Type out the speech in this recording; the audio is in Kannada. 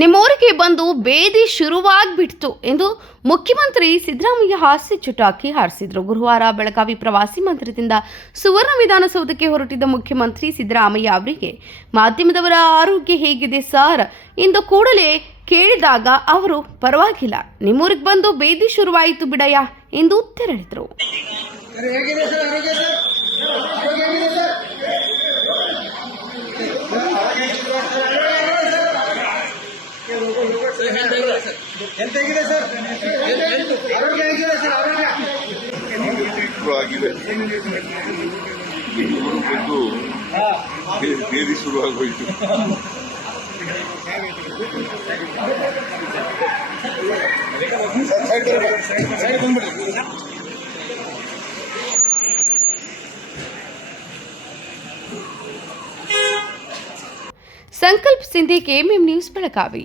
ನಿಮ್ಮೂರಿಗೆ ಬಂದು ಬೇದಿ ಶುರುವಾಗ್ಬಿಡ್ತು ಎಂದು ಮುಖ್ಯಮಂತ್ರಿ ಸಿದ್ದರಾಮಯ್ಯ ಹಾಸ್ಯ ಚುಟಾಕಿ ಹಾರಿಸಿದರು. ಗುರುವಾರ ಬೆಳಗಾವಿ ಪ್ರವಾಸಿ ಮಂದಿರದಿಂದ ಸುವರ್ಣ ವಿಧಾನಸೌಧಕ್ಕೆ ಹೊರಟಿದ್ದ ಮುಖ್ಯಮಂತ್ರಿ ಸಿದ್ದರಾಮಯ್ಯ ಅವರಿಗೆ ಮಾಧ್ಯಮದವರ ಆರೋಗ್ಯ ಹೇಗಿದೆ ಸರ್ ಎಂದು ಕೂಡಲೇ ಕೇಳಿದಾಗ ಅವರು ಪರವಾಗಿಲ್ಲ, ನಿಮ್ಮೂರಿಗೆ ಬಂದು ಬೇದಿ ಶುರುವಾಯಿತು ಬಿಡಯ್ಯ ಎಂದು ತೆರಳಿದರು. ಆಗಿದೆ ಬಂದು ಬೇದಿ ಶುರುವಾಗೋಯ್ತು. ಸಂಕಲ್ಪ ಸಿಂಧಿ, KMM ನ್ಯೂಸ್, ಬೆಳಗಾವಿ.